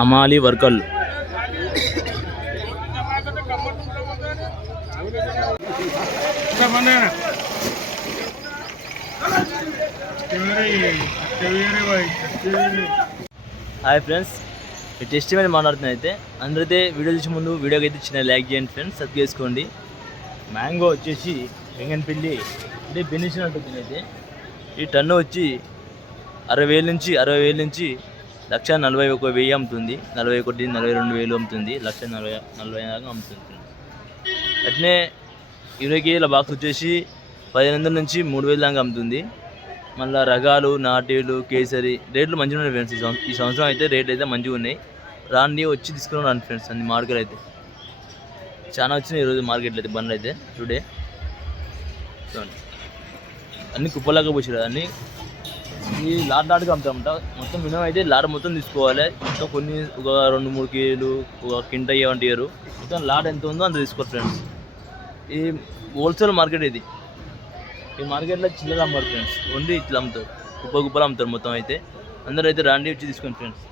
అమాలి వర్కల్ hi friends, ఈ test మీద మాట్లాడుతున్నాయి. అయితే అందరైతే వీడియో చూసే ముందు వీడియోకి అయితే చిన్న లైక్ చేయండి ఫ్రెండ్స్, సబ్స్క్రైబ్ చేసుకోండి. మ్యాంగో వచ్చేసి బెంగన్పల్లి అంటే బెనిసినట్టు. అయితే ఈ టన్ను వచ్చి 60,000 నుంచి 1,41,000 అమ్ముతుంది. 41,000 42,000 అమ్ముతుంది. 1,40,000 దాకా అమ్ముతుంది. అట్నే 20 కేజీల బాక్స్ వచ్చేసి 1500 నుంచి 3,000 దాకా అమ్ముతుంది. మళ్ళీ రకాలు, నాటీలు, కేసరి రేట్లు మంచిగా ఉన్నాయి ఫ్రెండ్స్. ఈ సంవత్సరం అయితే రేట్లు అయితే మంచిగా ఉన్నాయి. రాండి వచ్చి తీసుకుని రండి ఫ్రెండ్స్. అన్ని మార్కెట్ అయితే చాలా వచ్చినాయి ఈరోజు మార్కెట్లో అయితే. బండ్లు అయితే టుడే చూడండి, అన్ని కుప్పలాగా పోసారు. అన్నీ ఈ లాట్గా అమ్ముతామంట. మొత్తం మినిమం అయితే లాట్ మొత్తం తీసుకోవాలి. మొత్తం కొన్ని ఒక 2-3 కేజీలు ఒక కింట ఇవ్వంటారు. మొత్తం లాట్ ఎంత ఉందో అంత తీసుకోవాలి ఫ్రెండ్స్. ఈ హోల్సేల్ మార్కెట్ ఇది. ఈ మార్కెట్లో చిల్లర అమ్మారు ఫ్రెండ్స్, ఓన్లీ ఇట్లా అమ్ముతారు, కుప్పలు అమ్ముతారు మొత్తం. అయితే అందరూ అయితే రాండి వచ్చి తీసుకోండి ఫ్రెండ్స్.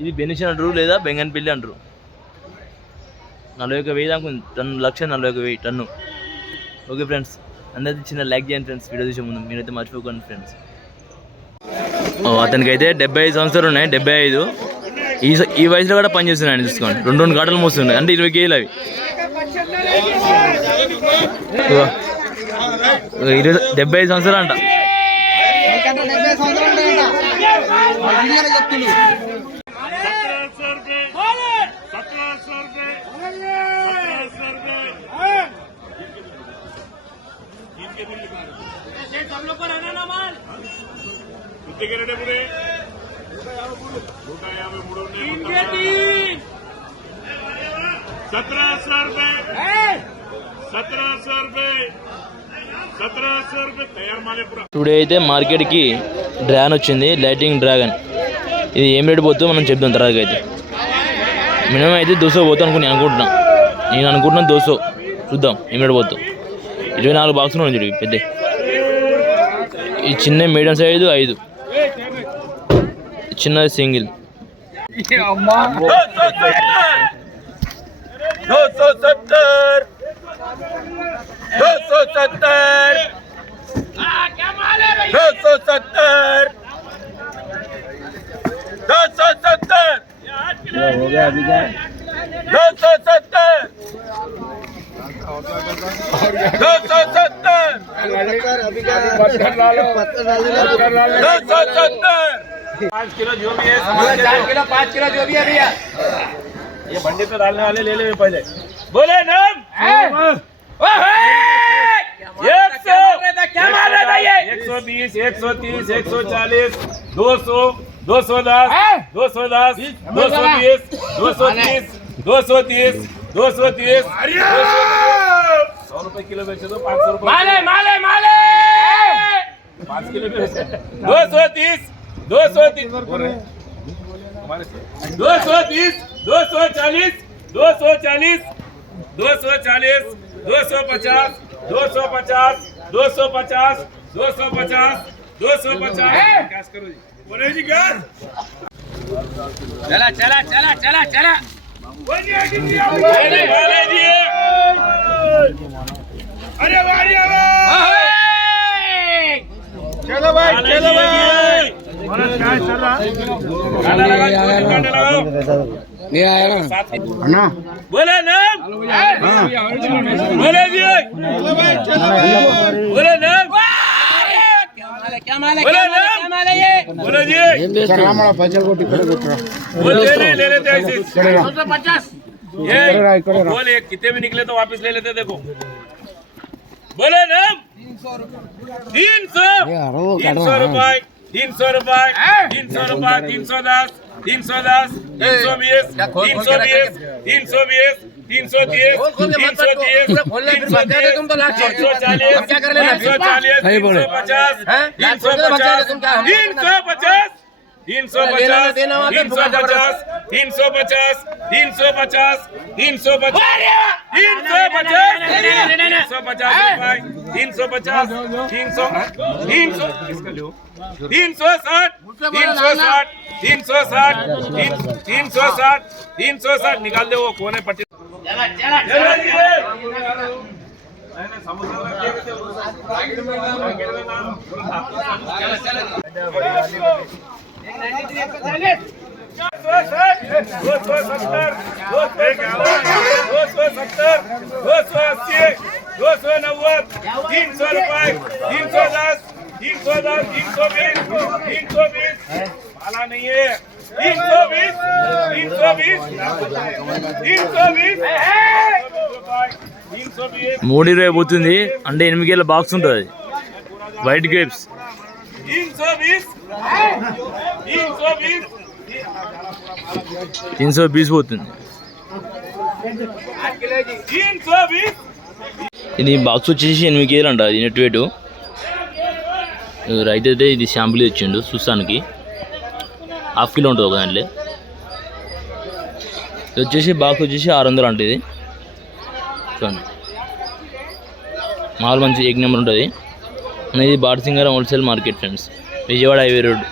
ఇది బెనిషన్ అంటారు లేదా బెంగన్పల్లి అంటారు. 41,000 దాకా ఉంది టన్ను. 1,41,000 టన్ను. ఓకే ఫ్రెండ్స్, అందరికీ చిన్న లైక్ చేయండి ఫ్రెండ్స్. వీడియో చూసే ముందు మీరైతే మర్చిపోకండి ఫ్రెండ్స్. అతనికి అయితే 75 సంవత్సరాలు ఉన్నాయి. 75 ఈ వయసులో కూడా పని చేస్తున్నాయి చూసుకోండి. 2 గంటలు మోస్తున్నాయి అంటే 20 కేజీలు అవి. 75 సంవత్సరాలు అంట. టుడే అయితే మార్కెట్కి డ్రాగన్ వచ్చింది, లైటింగ్ డ్రాగన్. ఇది ఏం రేటు పోతుందో మనం చెప్తాం తర్వాత. అయితే మినిమం అయితే 200 పోతాం నేను అనుకుంటున్నాను 200. చూద్దాం ఏం రేటు పోతాం. 24 బాక్సులు ఉన్నాయి చూడు పెద్ద. ఈ చిన్న మీడియం సైజు 5, చిన్నది సింగిల్. 5 किलो जो भी है, 4 किलो 5 किलो जो भी है भैया, ये बंडे पे डालने वाले ले ले पहले। बोले नाम 120, 130, 140, 200, 210, 210, 220, 230, 230, 230, 100 रुपए किलो बेचे दो. 500 रुपए माले 5 किलो बेचे 230, 230, 230, 240, 240, 240, 240, 250, 250, 250, 250, 250. कैश करो जी. बोले जी क्या? चला चला चला चला चला. बोलिए जी. अरे वाह. चलो भाई. ये आया ना अन्ना. बोले नाम. बोले जी. बोले नाम. क्या माल है ये? बोले जी. रामड़ा पचल को टिकट कोट्रा. बोले ले लेते ऐसे 250. ये बोले कितने भी निकले तो वापस ले लेते. देखो बोले नाम 300 रुपए. 300 रुपए. 300 रुपए. 300 रुपए. 310, 310, 320, 320, 320, 330, 330, 340, 350, 350, 350, 350, 350, 350, 350, 360 निकाल दे वो कोने पट्टी वाला नहीं है 320 320 పోతుంది అంటే 8 కేల బాక్స్ ఉంటుంది వైట్ గ్రేప్స్ 320 పోతుంది ఇది బాక్స్ వచ్చేసి 8 కేలు అంట ఇది నెట్ వెయిట్ రైతు అయితే ఇది శాంపుల్ ఇచ్చిండు చూస్తానికి ½ కిలో ఉంటుంది ఒక దాంట్లో ఇది వచ్చేసి బాక్స్ వచ్చేసి 600 అంటే ఇది చూడండి మాల్ మంచి 1 నెంబర్ ఉంటుంది ఇది Batasingaram wholesale market friends Vijayawada highway road